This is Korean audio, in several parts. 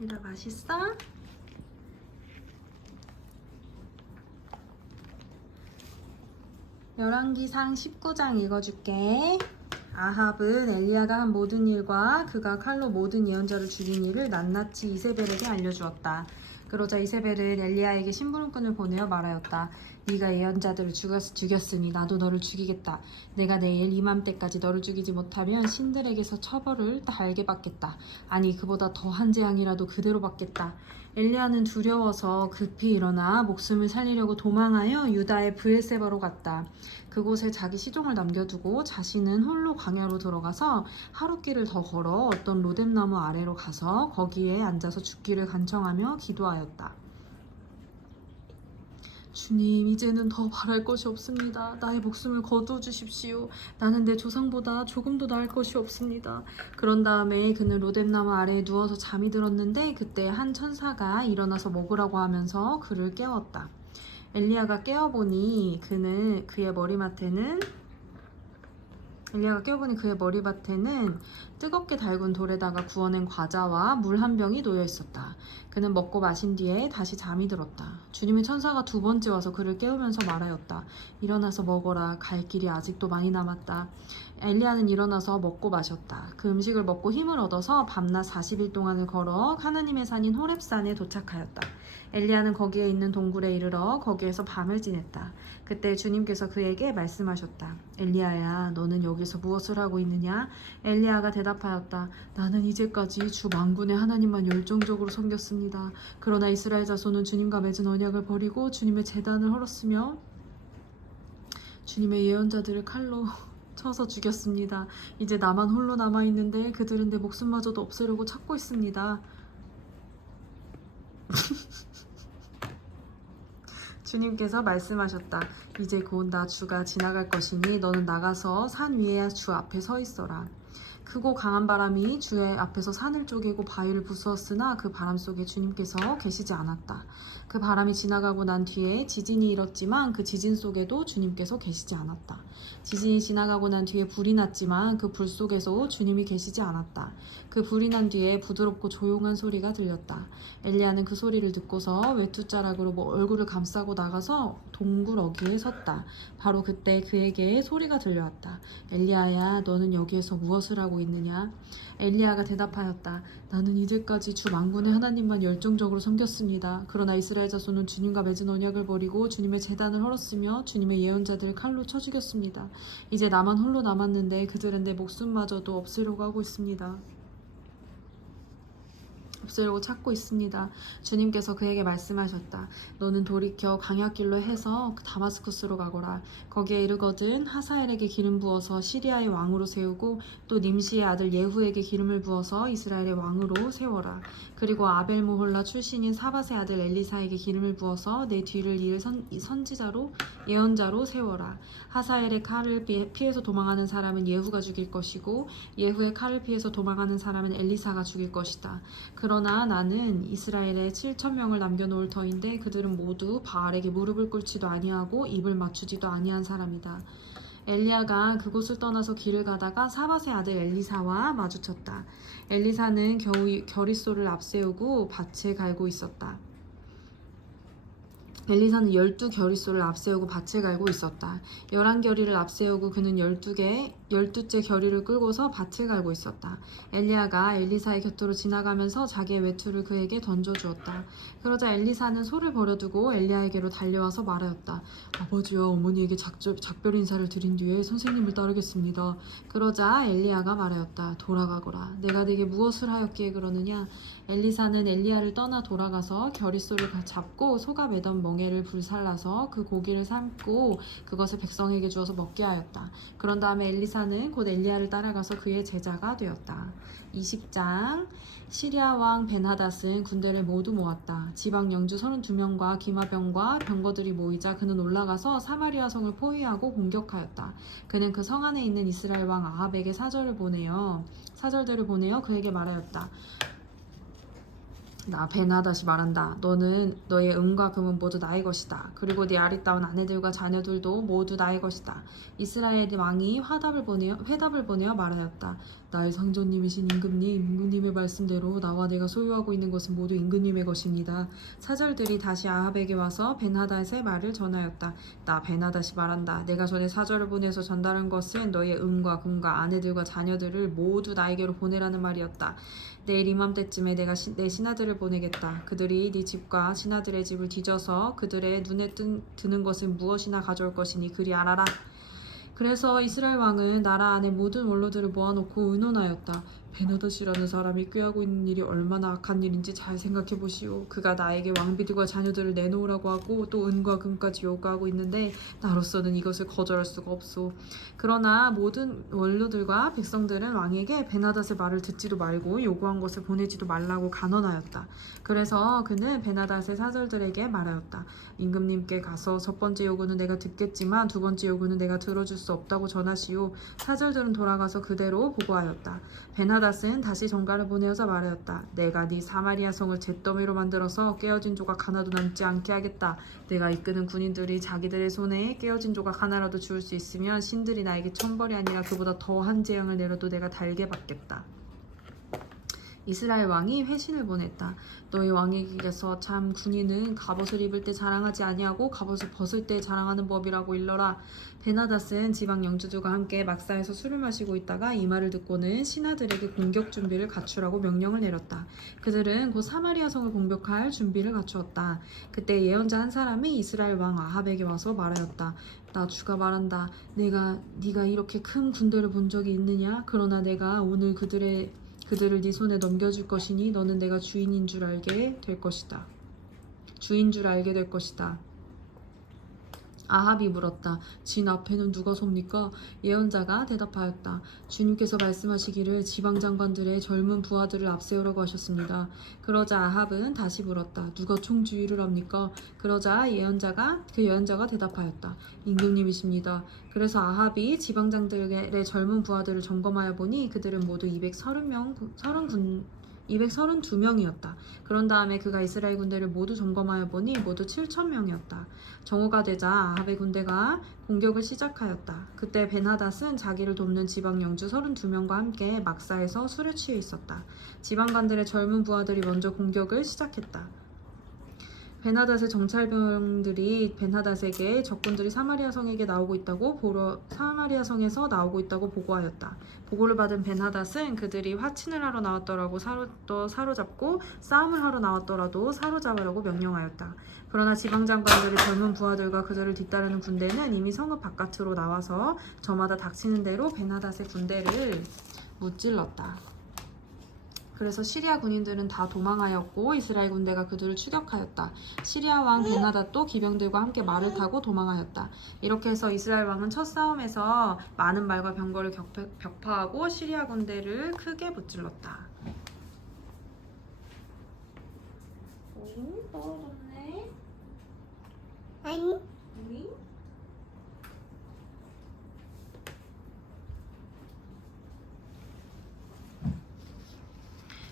얘들아 맛있어? 열왕기상 19장 읽어줄게. 아합은 엘리야가 한 모든 일과 그가 칼로 모든 예언자를 죽인 일을 낱낱이 이세벨에게 알려주었다. 그러자 이세벨은 엘리야에게 심부름꾼을 보내어 말하였다. 네가 예언자들을 죽였으니 나도 너를 죽이겠다. 내가 내일 이맘때까지 너를 죽이지 못하면 신들에게서 처벌을 달게 받겠다. 아니 그보다 더한 재앙이라도 그대로 받겠다. 엘리야는 두려워서 급히 일어나 목숨을 살리려고 도망하여 유다의 브엘세바로 갔다. 그곳에 자기 시종을 남겨두고 자신은 홀로 광야로 들어가서 하룻길을 더 걸어 어떤 로뎀나무 아래로 가서 거기에 앉아서 죽기를 간청하며 기도하였다. 주님, 이제는 더 바랄 것이 없습니다. 나의 목숨을 거두어 주십시오. 나는 내 조상보다 조금도 나을 것이 없습니다. 그런 다음에 그는 로뎀나무 아래에 누워서 잠이 들었는데 그때 한 천사가 일어나서 먹으라고 하면서 그를 깨웠다. 엘리야가 깨어보니 그의 머리맡에는 뜨겁게 달군 돌에다가 구워낸 과자와 물 한 병이 놓여 있었다. 그는 먹고 마신 뒤에 다시 잠이 들었다. 주님의 천사가 두 번째 와서 그를 깨우면서 말하였다. 일어나서 먹어라. 갈 길이 아직도 많이 남았다. 엘리야는 일어나서 먹고 마셨다. 그 음식을 먹고 힘을 얻어서 밤낮 40일 동안을 걸어 하나님의 산인 호렙산에 도착하였다. 엘리야는 거기에 있는 동굴에 이르러 거기에서 밤을 지냈다. 그때 주님께서 그에게 말씀하셨다. 엘리야야, 너는 여기서 무엇을 하고 있느냐? 엘리야가 대답하였다. 나는 이제까지 주 만군의 하나님만 열정적으로 섬겼습니다. 그러나 이스라엘 자손은 주님과 맺은 언약을 버리고 주님의 제단을 헐었으며 주님의 예언자들을 칼로 쳐서 죽였습니다. 이제 나만 홀로 남아있는데 그들은 내 목숨마저도 없애려고 찾고 있습니다. 주님께서 말씀하셨다. 이제 곧 나 주가 지나갈 것이니 너는 나가서 산 위에 주 앞에 서 있어라. 크고 강한 바람이 주의 앞에서 산을 쪼개고 바위를 부수었으나 그 바람 속에 주님께서 계시지 않았다. 그 바람이 지나가고 난 뒤에 지진이 일었지만 그 지진 속에도 주님께서 계시지 않았다. 지진이 지나가고 난 뒤에 불이 났지만 그 불 속에서 주님이 계시지 않았다. 그 불이 난 뒤에 부드럽고 조용한 소리가 들렸다. 엘리야는 그 소리를 듣고서 외투자락으로 얼굴을 감싸고 나가서 동굴 어귀에 섰다. 바로 그때 그에게 소리가 들려왔다. 엘리야야, 너는 여기에서 무엇을 하고 있느냐? 엘리야가 대답하였다. 나는 이제까지 주 만군의 하나님만 열정적으로 섬겼습니다. 그러나 이스라엘 자손은 주님과 맺은 언약을 버리고 주님의 제단을 헐었으며 주님의 예언자들을 칼로 쳐 죽였습니다. 이제 나만 홀로 남았는데 그들은 내 목숨마저도 없애려고 하고 있습니다. 없애려고 찾고 있습니다. 주님께서 그에게 말씀하셨다. 너는 돌이켜 광야길로 해서 다마스쿠스로 가거라. 거기에 이르거든 하사엘에게 기름 부어서 시리아의 왕으로 세우고 또 님시의 아들 예후에게 기름을 부어서 이스라엘의 왕으로 세워라. 그리고 아벨모홀라 출신인 사밧의 아들 엘리사에게 기름을 부어서 내 뒤를 이을 선지자로 예언자로 세워라. 하사엘의 칼을 피해서 도망하는 사람은 예후가 죽일 것이고 예후의 칼을 피해서 도망하는 사람은 엘리사가 죽일 것이다. 그러나 나는 이스라엘에 7,000명을 남겨놓을 터인데 그들은 모두 바알에게 무릎을 꿇지도 아니하고 입을 맞추지도 아니한 사람이다. 엘리야가 그곳을 떠나서 길을 가다가 사밧의 아들 엘리사와 마주쳤다. 엘리사는 겨릿소를 앞세우고 밭을 갈고 있었다. 엘리사는 12겨릿소를 앞세우고 밭을 갈고 있었다. 11겨리를 앞세우고 그는 12째 겨리를 끌고서 밭을 갈고 있었다. 엘리야가 엘리사의 곁으로 지나가면서 자기의 외투를 그에게 던져주었다. 그러자 엘리사는 소를 버려두고 엘리야에게로 달려와서 말하였다. 아버지와 어머니에게 작별 인사를 드린 뒤에 선생님을 따르겠습니다. 그러자 엘리야가 말하였다. 돌아가거라. 내가 네게 무엇을 하였기에 그러느냐? 엘리사는 엘리야를 떠나 돌아가서 겨릿소를 잡고 소가 매던 멍에를 불살라서 그 고기를 삶고 그것을 백성에게 주어서 먹게 하였다. 그런 다음에 엘리사는 곧 엘리야를 따라가서 그의 제자가 되었다. 20장 시리아 왕 벤하닷은 군대를 모두 모았다. 지방 영주 32명과 기마병과 병거들이 모이자 그는 올라가서 사마리아 성을 포위하고 공격하였다. 그는 그 성 안에 있는 이스라엘 왕 아합에게 사절들을 보내어 그에게 말하였다. 나 베나다시 말한다. 너는 너의 은과 금은 모두 나의 것이다. 그리고 네 아리따운 아내들과 자녀들도 모두 나의 것이다. 이스라엘 왕이 회답을 보내어 말하였다. 나의 상전님이신 임금님의 말씀대로 나와 내가 소유하고 있는 것은 모두 임금님의 것입니다. 사절들이 다시 아합에게 와서 베나닷의 말을 전하였다. 나 베나닷이 말한다. 내가 전에 사절을 보내서 전달한 것은 너의 은과 금과 아내들과 자녀들을 모두 나에게로 보내라는 말이었다. 내일 이맘때쯤에 내가 내 신하들을 보내겠다. 그들이 네 집과 신하들의 집을 뒤져서 그들의 눈에 드는 것은 무엇이나 가져올 것이니 그리 알아라. 그래서 이스라엘 왕은 나라 안의 모든 원로들을 모아놓고 의논하였다. 베나닷이라는 사람이 꾀하고 있는 일이 얼마나 악한 일인지 잘 생각해 보시오. 그가 나에게 왕비들과 자녀들을 내놓으라고 하고 또 은과 금까지 요구하고 있는데 나로서는 이것을 거절할 수가 없소. 그러나 모든 원로들과 백성들은 왕에게 베나닷의 말을 듣지도 말고 요구한 것을 보내지도 말라고 간언하였다. 그래서 그는 베나닷의 사절들에게 말하였다. 임금님께 가서 첫 번째 요구는 내가 듣겠지만 두 번째 요구는 내가 들어줄 수 없다고 전하시오. 사절들은 돌아가서 그대로 보고하였다. 베나닷은 다시 전가를 보내어서 말하였다. 내가 네 사마리아 성을 잿더미로 만들어서 깨어진 조각 하나도 남지 않게 하겠다. 내가 이끄는 군인들이 자기들의 손에 깨어진 조각 하나라도 주울 수 있으면 신들이 나에게 천벌이 아니라 그보다 더한 재앙을 내려도 내가 달게 받겠다. 이스라엘 왕이 회신을 보냈다. 너희 왕에게서 참 군인은 갑옷을 입을 때 자랑하지 아니하고 갑옷을 벗을 때 자랑하는 법이라고 일러라. 베나닷은 지방 영주들과 함께 막사에서 술을 마시고 있다가 이 말을 듣고는 신하들에게 공격 준비를 갖추라고 명령을 내렸다. 그들은 곧 사마리아 성을 공격할 준비를 갖추었다. 그때 예언자 한 사람이 이스라엘 왕 아합에게 와서 말하였다. 나 주가 말한다. 네가 이렇게 큰 군대를 본 적이 있느냐? 그러나 내가 오늘 그들을 네 손에 넘겨줄 것이니 너는 내가 주인 줄 알게 될 것이다. 아합이 물었다. 진 앞에는 누가 섭니까? 예언자가 대답하였다. 주님께서 말씀하시기를 지방장관들의 젊은 부하들을 앞세우라고 하셨습니다. 그러자 아합은 다시 물었다. 누가 총주의를 합니까? 그러자 그 예언자가 대답하였다. 임금님이십니다. 그래서 아합이 지방장들의 젊은 부하들을 점검하여 보니 그들은 모두 232명이었다. 그런 다음에 그가 이스라엘 군대를 모두 점검하여 보니 모두 7,000명이었다. 정오가 되자 아합의 군대가 공격을 시작하였다. 그때 베나닷은 자기를 돕는 지방 영주 32명과 함께 막사에서 술에 취해 있었다. 지방관들의 젊은 부하들이 먼저 공격을 시작했다. 베나닷의 정찰병들이 베나닷에게 적군들이 사마리아 성에서 나오고 있다고 보고하였다. 보고를 받은 베나닷은 그들이 화친을 하러 나왔더라도 사로잡고 싸움을 하러 나왔더라도 사로잡으라고 명령하였다. 그러나 지방장관들의 젊은 부하들과 그들을 뒤따르는 군대는 이미 성읍 바깥으로 나와서 저마다 닥치는 대로 베나닷의 군대를 무찔렀다. 그래서 시리아 군인들은 다 도망하였고 이스라엘 군대가 그들을 추격하였다. 시리아 왕 베나닷도 기병들과 함께 말을 타고 도망하였다. 이렇게 해서 이스라엘 왕은 첫 싸움에서 많은 말과 병거를 격파하고 시리아 군대를 크게 무찔렀다. 오, 떨어졌네. 아니.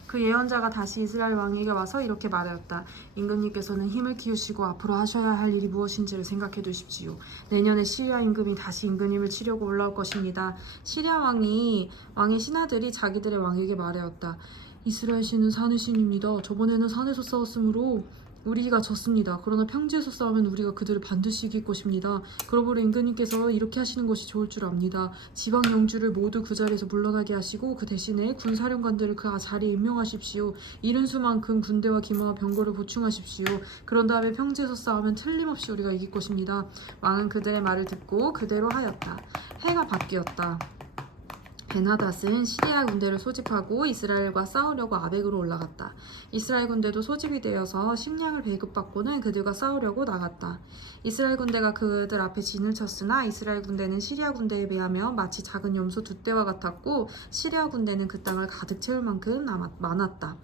그 예언자가 다시 이스라엘 왕에게 와서 이렇게 말하였다. 임금님께서는 힘을 키우시고 앞으로 하셔야 할 일이 무엇인지를 생각해 두십시오. 내년에 시리아 임금이 다시 임금님을 치려고 올라올 것입니다. 시리아 왕의 신하들이 자기들의 왕에게 말하였다. 이스라엘 신은 산의 신입니다. 저번에는 산에서 싸웠으므로 우리가 졌습니다. 그러나 평지에서 싸우면 우리가 그들을 반드시 이길 것입니다. 그러므로 임금님께서 이렇게 하시는 것이 좋을 줄 압니다. 지방 영주를 모두 그 자리에서 물러나게 하시고 그 대신에 군사령관들을 그 자리에 임명하십시오. 이른 수만큼 군대와 기마와 병거를 보충하십시오. 그런 다음에 평지에서 싸우면 틀림없이 우리가 이길 것입니다. 왕은 그들의 말을 듣고 그대로 하였다. 해가 바뀌었다. 베나닷은 시리아 군대를 소집하고 이스라엘과 싸우려고 아벡으로 올라갔다. 이스라엘 군대도 소집이 되어서 식량을 배급받고는 그들과 싸우려고 나갔다. 이스라엘 군대가 그들 앞에 진을 쳤으나 이스라엘 군대는 시리아 군대에 비하며 마치 작은 염소 두 떼와 같았고 시리아 군대는 그 땅을 가득 채울 만큼 많았다.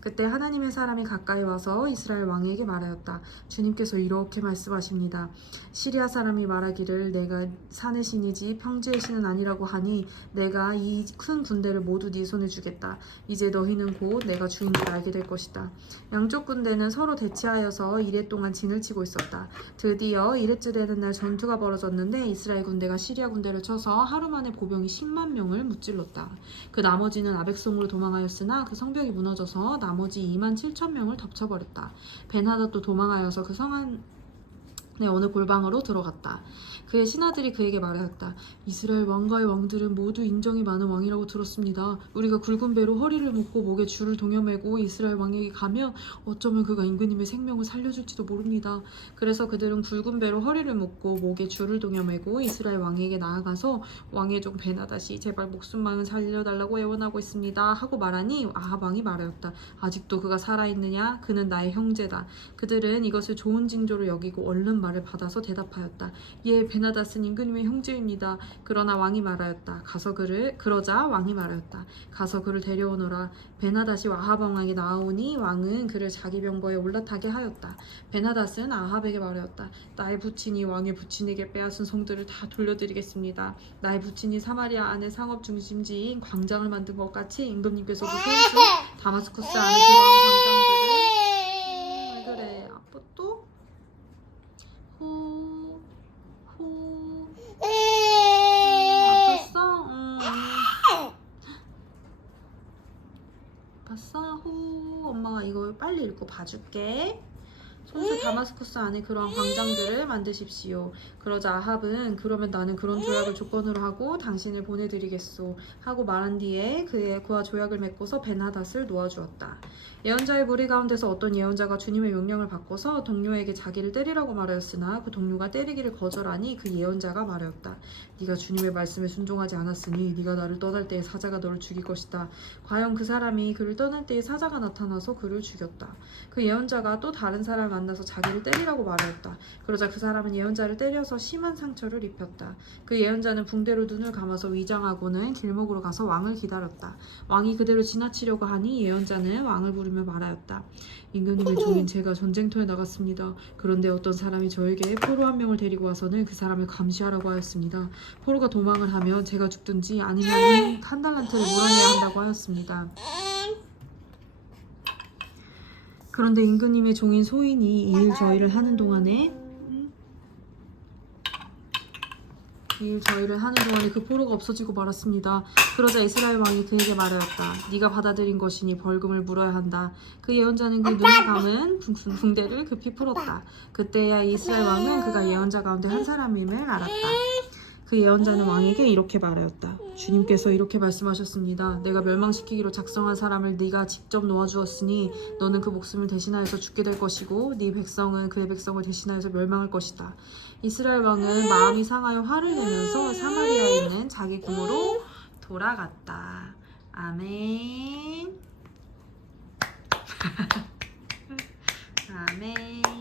그때 하나님의 사람이 가까이 와서 이스라엘 왕에게 말하였다. 주님께서 이렇게 말씀하십니다. 시리아 사람이 말하기를 내가 산의 신이지 평지의 신은 아니라고 하니 내가 이 큰 군대를 모두 네 손에 주겠다. 이제 너희는 곧 내가 주인 줄 알게 될 것이다. 양쪽 군대는 서로 대치하여서 이레 동안 진을 치고 있었다. 드디어 이레쯤되는 날 전투가 벌어졌는데 이스라엘 군대가 시리아 군대를 쳐서 하루 만에 보병이 10만 명을 무찔렀다. 그 나머지는 아벡성으로 도망하였으나 그 성벽이 무너져서 나머지 2만 7천 명을 덮쳐버렸다. 벤하닷도 도망하여서 그 성 안의 어느 골방으로 들어갔다. 그의 신하들이 그에게 말하였다. 이스라엘 왕과의 왕들은 모두 인정이 많은 왕이라고 들었습니다. 우리가 굵은 배로 허리를 묶고 목에 줄을 동여매고 이스라엘 왕에게 가면 어쩌면 그가 임금님의 생명을 살려줄지도 모릅니다. 그래서 그들은 굵은 배로 허리를 묶고 목에 줄을 동여매고 이스라엘 왕에게 나아가서 왕의 종 베나닷이 제발 목숨만은 살려달라고 애원하고 있습니다 하고 말하니 아합 왕이 말하였다. 아직도 그가 살아있느냐? 그는 나의 형제다. 그들은 이것을 좋은 징조로 여기고 얼른 말을 받아서 대답하였다. 예, 베나닷은 임금님의 형제입니다. 그러자 왕이 말하였다. 가서 그를 데려오너라. 베나닷이 아합 왕에게 나아오니 왕은 그를 자기 병거에 올라타게 하였다. 베나닷은 아합에게 말하였다. 나의 부친이 왕의 부친에게 빼앗은 성들을 다 돌려드리겠습니다. 나의 부친이 사마리아 안에 상업 중심지인 광장을 만든 것 같이 임금님께서도 소유주 다마스쿠스 안에 그런 광장들을 그래 아빠 또? 호 봤어? 엄마가 이거 빨리 읽고 봐줄게. 손수 다마스쿠스 안에 그러한 광장들을 만드십시오. 그러자 아합은 그러면 나는 그런 조약을 조건으로 하고 당신을 보내드리겠소 하고 말한 뒤에 그와 조약을 맺고서 베나닷을 놓아주었다. 예언자의 무리 가운데서 어떤 예언자가 주님의 명령을 받고서 동료에게 자기를 때리라고 말하였으나 그 동료가 때리기를 거절하니 그 예언자가 말하였다. 네가 주님의 말씀에 순종하지 않았으니 네가 나를 떠날 때에 사자가 너를 죽일 것이다. 과연 그 사람이 그를 떠날 때에 사자가 나타나서 그를 죽였다. 그 예언자가 또 다른 사람을 만나서 자기를 때리라고 말하였다. 그러자 그 사람은 예언자를 때려서 심한 상처를 입혔다. 그 예언자는 붕대로 눈을 감아서 위장하고는 길목으로 가서 왕을 기다렸다. 왕이 그대로 지나치려고 하니 예언자는 왕을 부르며 말하였다. 임금님의 종인 제가 전쟁터에 나갔습니다. 그런데 어떤 사람이 저에게 포로 한 명을 데리고 와서는 그 사람을 감시하라고 하였습니다. 포로가 도망을 하면 제가 죽든지 아니면 한 달란트를 물어내야 한다고 하였습니다. 그런데 임금님의 종인 소인이 이 일 저희를 하는 동안에 그 포로가 없어지고 말았습니다. 그러자 이스라엘 왕이 그에게 말하였다. 네가 받아들인 것이니 벌금을 물어야 한다. 그 예언자는 그 눈을 감은 붕대를 급히 풀었다. 그때야 이스라엘 왕은 그가 예언자 가운데 한 사람임을 알았다. 그 예언자는 왕에게 이렇게 말하였다. 주님께서 이렇게 말씀하셨습니다. 내가 멸망시키기로 작성한 사람을 네가 직접 놓아주었으니 너는 그 목숨을 대신하여서 죽게 될 것이고 네 백성은 그의 백성을 대신하여서 멸망할 것이다. 이스라엘 왕은 마음이 상하여 화를 내면서 사마리아에 있는 자기 궁으로 돌아갔다. 아멘. 아멘.